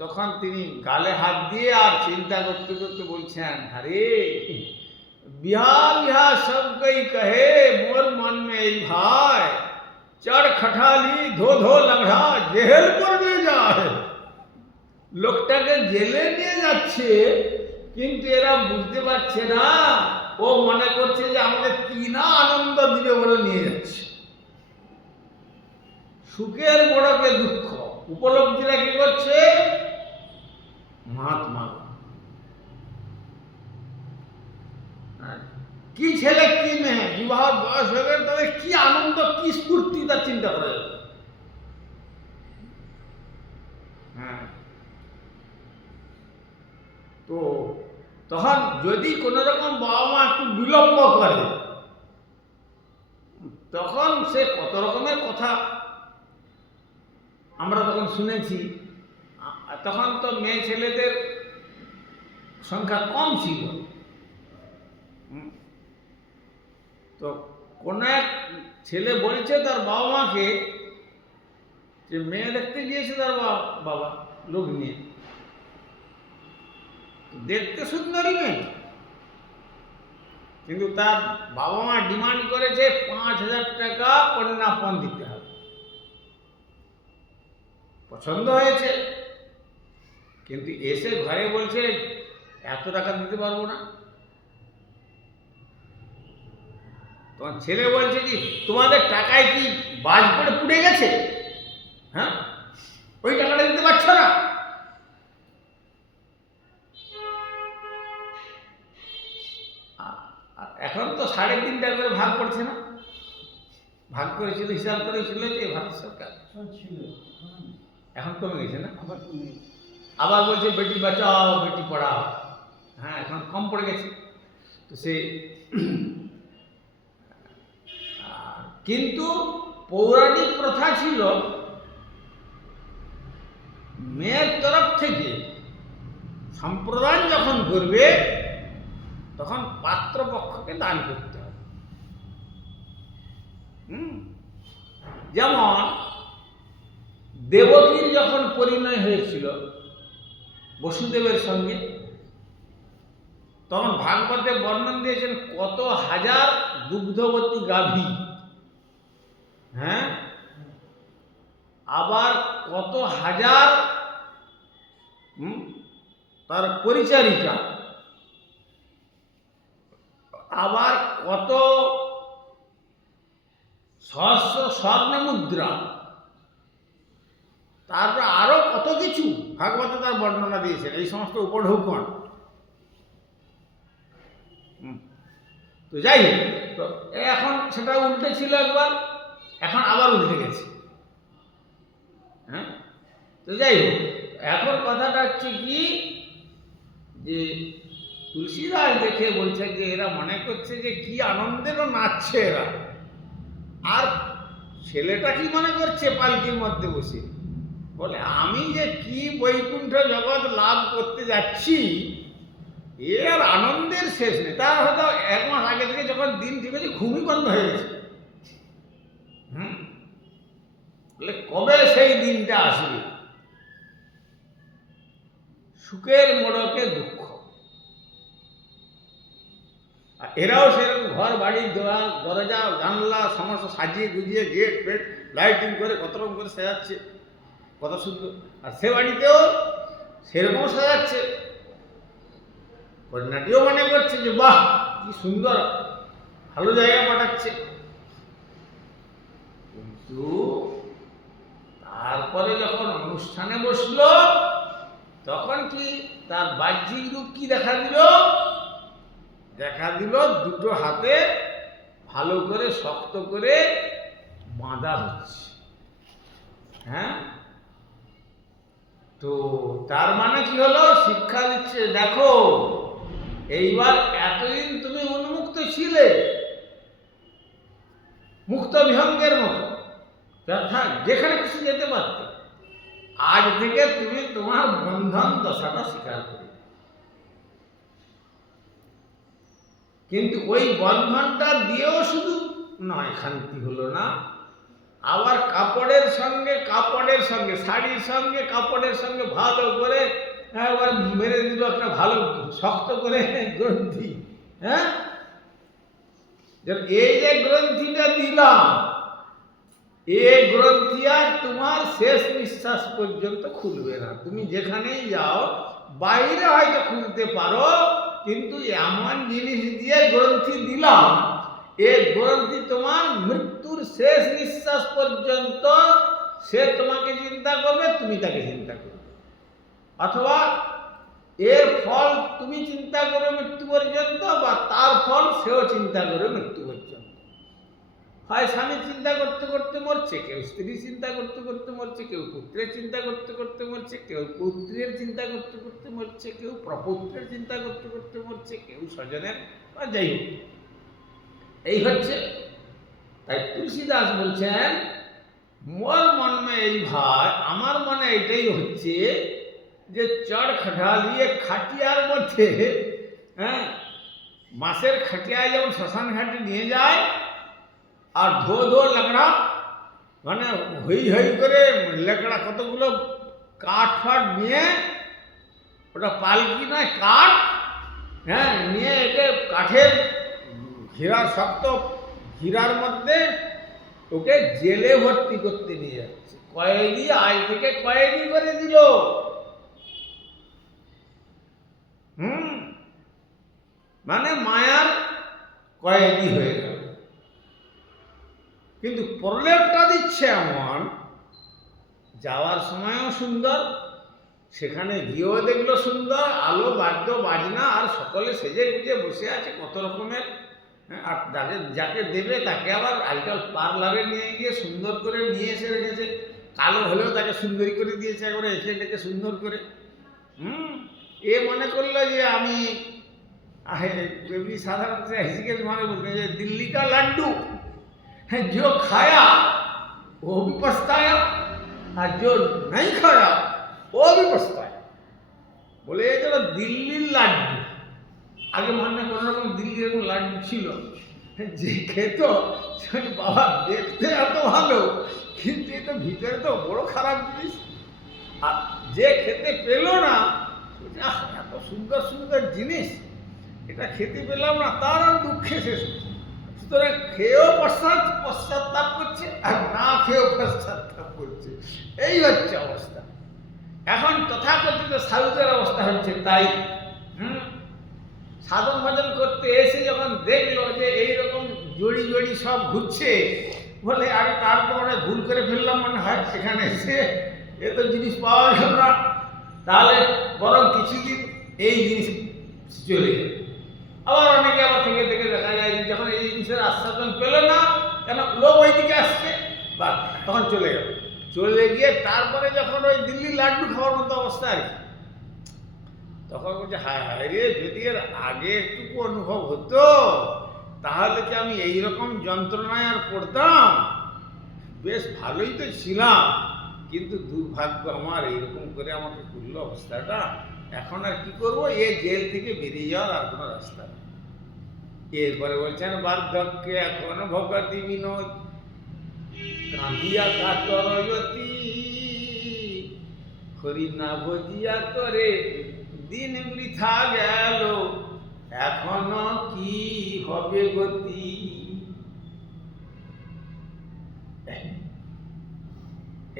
তখন তিনি গালে হাত দিয়ে আর চিন্তা করতে করতে বলছেন, আরে বিহা বিহা সব কই কহে, মোর মন মে এই ভাই, চড় খটালি ধো ধো লংড়া, জেহেল করবে যায়। লোকটাকে জেলে নিয়ে যাচ্ছে, কিন্তু এরা বুঝতে পারছে না, ও মনে করছে যে আমাদের কি না আনন্দ দিবে বলে নিয়ে যাচ্ছে। সুখের বড়কে দুঃখ উপলব্ধিরা কি করছে, মহাত্মা। কি ছেলে কি মেয়ে, বিবাহ বয়স হয়ে গেলে তবে কি আনন্দ, কি স্ফূর্তি তার চিন্তা করা যাবে। হ্যাঁ, তো তখন যদি কোন রকম বাবা মা একটু বিলম্ব করে, তখন সে কত রকমের কথা আমরা তখন শুনেছি। তখন তো মেয়ে ছেলেদের সংখ্যা কম ছিল। তো কোন এক ছেলে বলছে তার বাবা মাকে যে মেয়ে দেখতে গিয়েছে তার বাবা লোক নিয়ে, দেখতে সুন্দরী মেয়ে, কিন্তু তার বাবা মা ডিমান্ড করেছে 5,000 টাকা কন্যাপণ দিতে হবে। পছন্দ হয়েছে, কিন্তু এসে ঘরে বলছে এত টাকা দিতে পারবো না। তোমার ছেলে বলছে কি তোমাদের টাকায় কি বাজ পড়ে পুড়ে গেছে, হ্যাঁ, ওই টাকাটা দিতে পারছো না। এখন তো 3.5 টাকা করে ভাগ পড়ছে না, ভাগ করেছিল, হিসাব করেছিল যে ভারত সরকার, এখন কমে গেছে না, আবার বলছে বেটি বাঁচাও বেটি পড়াও। হ্যাঁ, এখন কম পড়ে গেছে। তো সে কিন্তু পৌরাণিক প্রথা ছিল মেয়ের তরফ থেকে সম্প্রদান যখন করবে তখন পাত্রপক্ষকে দান করতে হবে। যেমন দেবকীর যখন পরিণয় হয়েছিল বসুদেবের সঙ্গে, তখন ভাগবতে বর্ণন দিয়েছেন কত হাজার দুগ্ধবতী গাভী, হ্যাঁ, আবার কত হাজার তার পরিচারিকা, আবার কত সহস্র স্বর্ণ মুদ্রা, তারপর আরো কত কিছু ভাগবতে তার বর্ণনা দিয়েছেন, এই সমস্ত উপঢৌকন। তো যাই হোক, তো এখন সেটা উল্টে ছিল একবার, এখন আবার উল্টে গেছে। হ্যাঁ, তো তো যাই হোক, এখন কথাটা হচ্ছে কি যে তুলসীদাস দেখে বলছে যে এরা মনে করছে যে কি আনন্দেরও নাচছে এরা, আর ছেলেটা কি মনে করছে পালকির মধ্যে বসে, বলে আমি যে কি বৈকুণ্ঠ জগৎ লাভ করতে যাচ্ছি এর আনন্দের শেষ নেই। তার হয়তো 1 মাস আগে থেকে যখন দিন ঠিক আছে ঘুমই বন্ধ হয়ে গেছে। বলে কবে সেই দিনটা আসবে? সুখের মোড়কে দুঃখ। আর এরাও সেরকম ঘর বাড়ি দরজা জানলা সমস্ত সাজিয়ে গুজিয়ে গেট ফেট লাইটিং করে কত রকম করে সাজাচ্ছে, কত সুন্দর। আর সে বাড়িতেও সেরকম সাজাচ্ছে। কন্যাটিও মনে করছে যে বাহ কি সুন্দর, ভালো জায়গা পাঠাচ্ছে। কিন্তু তারপরে যখন অনুষ্ঠানে বসলো তখন কি তার বাহ্যিক রূপ কি দেখা দিল? দেখা দিল দুটো হাতে ভালো করে শক্ত করে বাঁধা হচ্ছে। হ্যাঁ, তো তার মানে কি হলো? শিক্ষা দিচ্ছে, দেখো এইবার এতদিন তুমি উন্মুক্ত ছিলে, মুক্ত বিহঙ্গের মতো, যেখানে খুশি যেতে পারতে। আজ থেকে তুমি তোমার বন্ধন দশাটা স্বীকার করবে। কিন্তু ওই বন্ধনটা দিয়েও শুধু নয়, শান্তি হলো না, আবার কাপড়ের সঙ্গে শাড়ির সঙ্গে কাপড়ের সঙ্গে ভালো করে একবার মেরে দিল একটা ভালো শক্ত করে গ্রন্থি। হ্যাঁ, এই যে গ্রন্থিটা দিলাম, এই গ্রন্থি আর তোমার শেষ নিঃশ্বাস পর্যন্ত খুলবে না। তুমি যেখানেই যাও, বাইরে হয়তো খুলতে পারো, কিন্তু এমন জিনিস দিয়ে গ্রন্থি দিলাম, এই গ্রন্থি তোমার মৃত্যুর শেষ নিঃশ্বাস পর্যন্ত সে তোমাকে চিন্তা করবে, তুমি তাকে চিন্তা করবে। অথবা এর ফল তুমি চিন্তা করবে মৃত্যু পর্যন্ত, বা তার ফল সেও চিন্তা করবে মৃত্যু পর্যন্ত। হয় স্বামী চিন্তা করতে করতে মরছে, কেউ স্ত্রী চিন্তা করতে করতে মরছে, কেউ পুত্রের চিন্তা করতে করতে মরছে, কেউ পুত্রের চিন্তা করতে করতে মরছে, কেউ প্রপুত্রের চিন্তা করতে করতে মরছে, কেউ স্বজনের, বা যাই হোক। এই হচ্ছে, তাই তুলসীদাস বলছেন মোর মন মে এই ভাই, আমার মনে এটাই হচ্ছে যে চড় খাটালিয়ে খাটিয়ার মধ্যে, হ্যাঁ, মাসের খাটিয়ায় যেমন শ্মশান ঘাটে নিয়ে যায়, আর ধো ধো লেকড়া, মানে হই হই করে লেকড়া কতগুলো কাঠ ফাট নিয়ে, ওটা পালকি নয় কাঠ, হ্যাঁ, নিয়ে একে কাঠের হীরার শক্ত হীরার মধ্যে ওকে জেলে ভর্তি করতে নিয়ে যাচ্ছে। কয়েদি আজ থেকে কয়েদি করে দিল। মানে মায়ার কয়েদি হয়ে গেল। কিন্তু প্রলেপটা দিচ্ছে এমন, যাওয়ার সময়ও সুন্দর, সেখানে গিয়েও দেখলো সুন্দর, আলো বাদ্য বাজনা, আর সকলে সেজে গুজে বসে আছে কত রকমের। আর যাকে দেবে তাকে আবার আজকাল পার্লারে নিয়ে গিয়ে সুন্দর করে নিয়ে এসে রেখেছে, কালো হলেও তাকে সুন্দরী করে দিয়েছে, একবারে এসে ডেকে সুন্দর করে। এ মনে করলো যে আমি সাধারণত ঋষিকেশ মানে বলতে যে দিল্লি কা লাড্ডু जो खाया वो भी पछताया, और जो नहीं खाया वो भी पछताया। বলে এই যে দিল্লির লাড্ডু, আগে মানে কোনো রকম দিল্লির এরকম লাড্ডু ছিল, যে খেত বাবা দেখতে এত ভালো, কিন্তু এটা ভিতরে তো বড় খারাপ জিনিস। আর যে খেতে পেল না, এত সুন্দর সুন্দর জিনিস, এটা খেতে পেলাম না, তার আর দুঃখে শেষ। সুতরাং খেয়েও পশ্চাৎতাপ করছে, আর না খেয়েও পশ্চাৎতাপ করছে। এই হচ্ছে অবস্থা। এখন তথাকথিত সাধুদের অবস্থা হচ্ছে তাই। সাধন ভজন করতে এসে যখন দেখলো যে এইরকম জড়ি জড়ি সব ঘুরছে, বলে আরে তার তো মনে ভুল করে ফেললাম মনে হয়, সেখানে এসে এত জিনিস পাওয়া গেল না, তাহলে বরং কিছুদিন এই জিনিস চলে গেল। আবার অনেকে আবার থেকে থেকে দেখা যায় যখন এই জিনিসের আস্বাদন পেল না, কেন লোক ওই দিকে আসছে, বা তখন চলে গেল। চলে গিয়ে তারপরে যখন ওই দিল্লি লাড্ডু খাওয়ার মতো অবস্থা আর কি, তখন বলছে হায় হায় রে, যদি এর আগে একটুকু অনুভব হতো তাহলে কি আমি এইরকম যন্ত্রণায় আর পড়তাম? বেশ ভালোই তো ছিলাম, কিন্তু দুর্ভাগ্য আমার, এইরকম করে আমাকে করলো অবস্থাটা। এখন আর কি করবো, এ জেল থেকে বেরিয়ে যাওয়ার আর কোনো রাস্তা নেই। এরপরে বলছেন বার্ধক্যে এখন ভগতি বিনোদ কাঁদিয়া কাতরয়তি, হরি না ভজিয়া তোরে দিন বৃথা গেল, এখনো কি হবে গতি।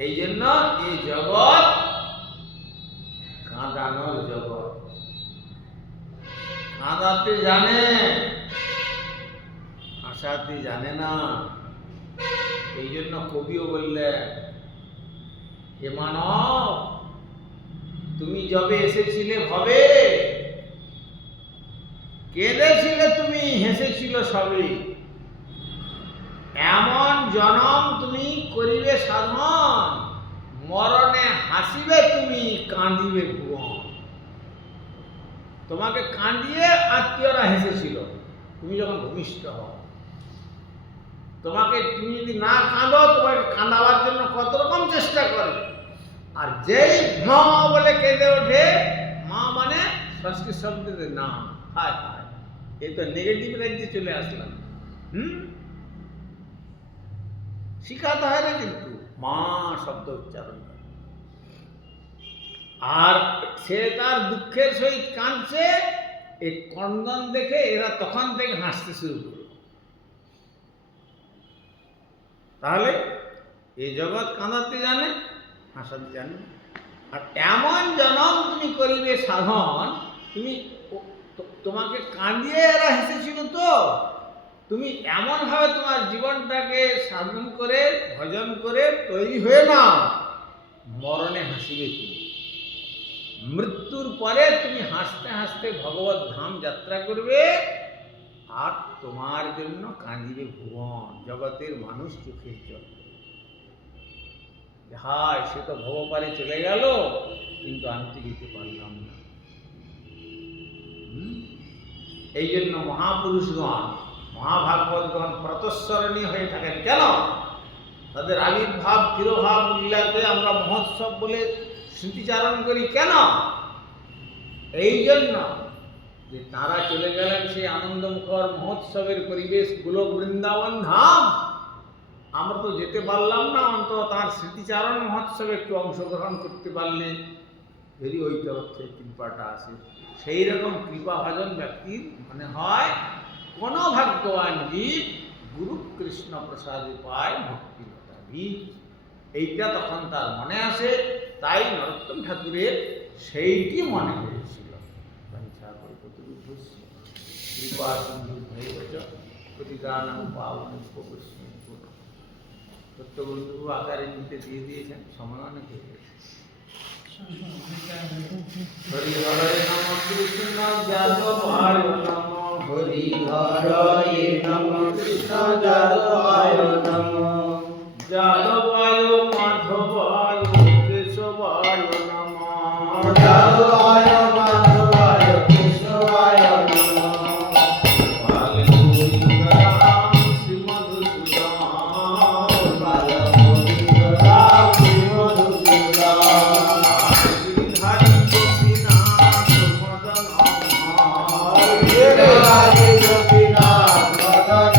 এই জন্য এই জগৎ কাঁদানোর জগৎ। কাঁদাতে জানে, হাসাতে জানে না। এই জন্য কবিও বললেন, হে মানব, তুমি যবে এসেছিলে ভবে, কেঁদেছিলে তুমি, হেসেছিল সবে, এমন জনম তুমি করিবে সাধন, মরণে হাসিবে তুমি, কাঁদিবে ভুবন। তোমাকে কাঁদিয়ে আত্মীয়রা হেসেছিল তুমি যখন ভূমিষ্ঠ হও। তোমাকে, তুমি যদি না কাঁদো, তোমাকে কাঁদাবার জন্য কত রকম চেষ্টা করে। আর যেই মা বলে কেঁদে ওঠে, মা মানে সংস্কৃত শব্দে না, হায় হায়, এই তো নেগেটিভ রাজ্যে চলে আসলাম। শিখাতে হয় না কিন্তু মা শব্দ উচ্চারণ করে। আর সে তার দুঃখের সহিত কাঁদছে, এই ক্রন্দন দেখে এরা তখন থেকে হাসতে শুরু করল। তাহলে এই জগৎ কাঁদাতে জানে, হাসাতে জানে। আর এমন জনম তুমি করিবে সাধন, তুমি, তোমাকে কাঁদিয়ে এরা হেসেছিল তো, তুমি এমনভাবে তোমার জীবনটাকে সাধন করে, ভজন করে তৈরি হয়ে নাও, মরণে হাসিবে তুমি। মৃত্যুর পরে তুমি হাসতে হাসতে ভগবত ধাম যাত্রা করবে, আর তোমার জন্য কাঁদিবে ভুবন, জগতের মানুষ চোখের জল। হায়, সে তো ভবপারে চলে গেল, কিন্তু আনতে যেতে পারলাম না। এই জন্য মহাপুরুষগণ, মহাভাগবতগণ প্রতঃস্মরণীয় হয়ে থাকেন। কেন? তাদের আবির্ভাব, তিরোভাব লীলাকে আমরা মহোৎসব বলে স্মৃতিচারণ করি। কেন? এই জন্য যে তারা চলে গেলেন সেই আনন্দমুখর মহোৎসবের পরিবেশ, গোলক বৃন্দাবন ধাম। আমরা তো যেতে পারলাম না, অন্তত তার স্মৃতিচারণ মহোৎসবে একটু অংশগ্রহণ করতে পারলে যদি ওই তরফ থেকে কৃপাটা আসে। সেই রকম কৃপাভাজন ব্যক্তির মনে হয় কোন ভাগ্যবান জীব গুরু কৃষ্ণ প্রসাদে পায় ভক্তিলতা বীজ, এইটা তখন তার মনে আসে। তাই নরোত্তম ঠাকুরের সেইটি মনে হয়েছিল। কৃপা সিন্ধু ভৈবচ প্রতিদানং পাবনং প্রবশ্যং পুনঃ। সত্যবন্ধু আকারে নিতে দিয়ে দিয়েছেন, সময় অনেক হয়ে গেছে। হরি হরে নম কৃষ্ণ যাদবায় নম, হরি হরে নম কৃষ্ণ যাদবায় নম, যাদবায় মাধবায় কেশবায় নম, যাদবায় মাধবায় কেশবায় নম, বালগোবিন্দরাম শ্রীমধুসূদন, বালগোবিন্দরাম শ্রীমধুসূদন, হরি গোপীনাথ মদন হরি গোপীনাথ মদন।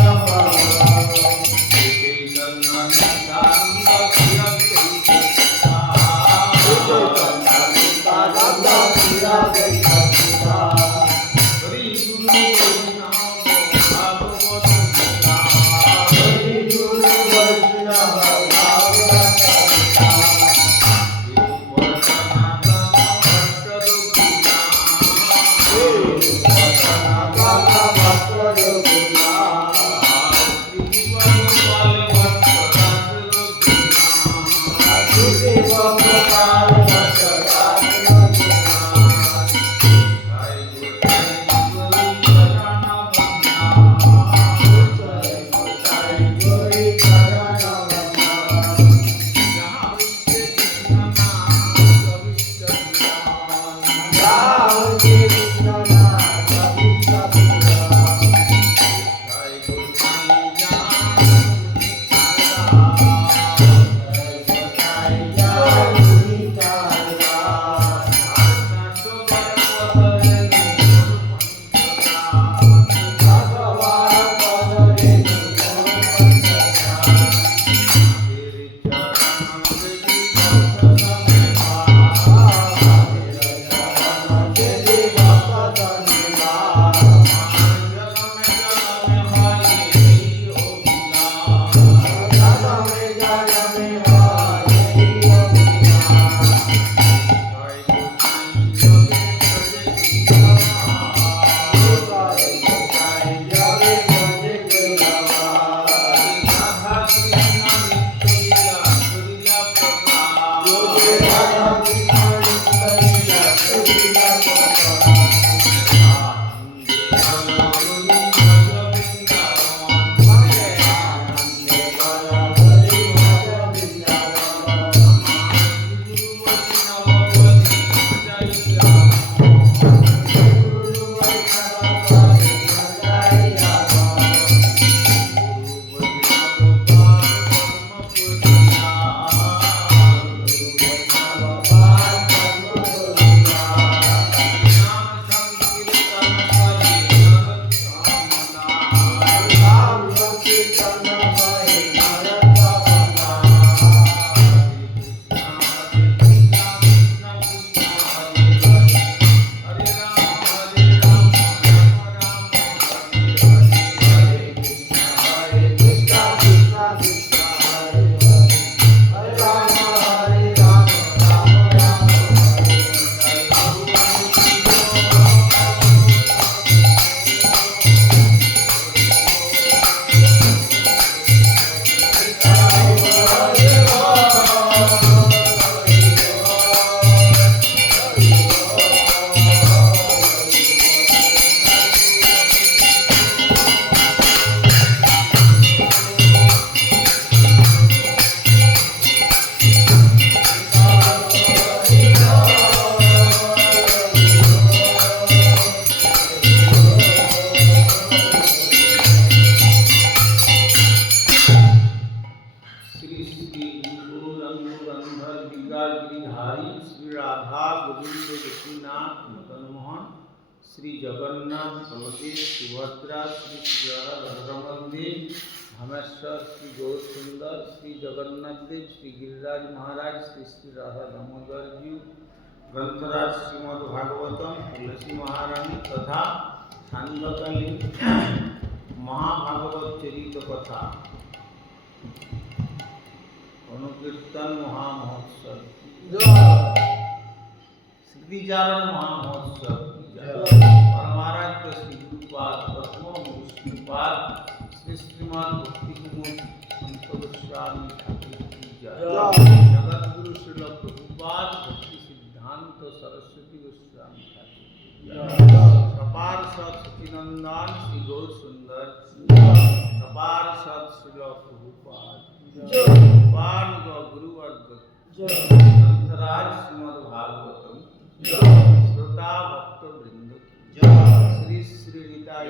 श्री जगन्नाथ बलदेव सुभद्रा श्री बलरामदेव धमेश्वर श्री गौर सुंदर श्री जगन्नाथ देव श्री गिरिराज महाराज श्री श्री राधा दामोदर जी ग्रंथराज श्रीमद् भागवतम तुलसी महारानी तथा सांदकालीन महाभागवत चरित कथा अनुकीर्तन महामहोत्सव श्रीचारण महामहोत्सव परमाराध्य श्री गुरुपाद प्रथम विष्णुपाद श्री श्रीमान भक्ति कुमुद संत गोस्वामी ठाकुर की जय। जगतगुरु श्रील प्रभुपाद भक्ति सिद्धांत सरस्वती गोस्वामी ठाकुर की जय। सपार सत सचिनंदन श्री गौर सुंदर सपार सत श्रील प्रभुपाद पान गुरुवर्ग ग्रंथराज श्रीमद् भागवतम श्रोता भक्त वृंद श्री श्री निताय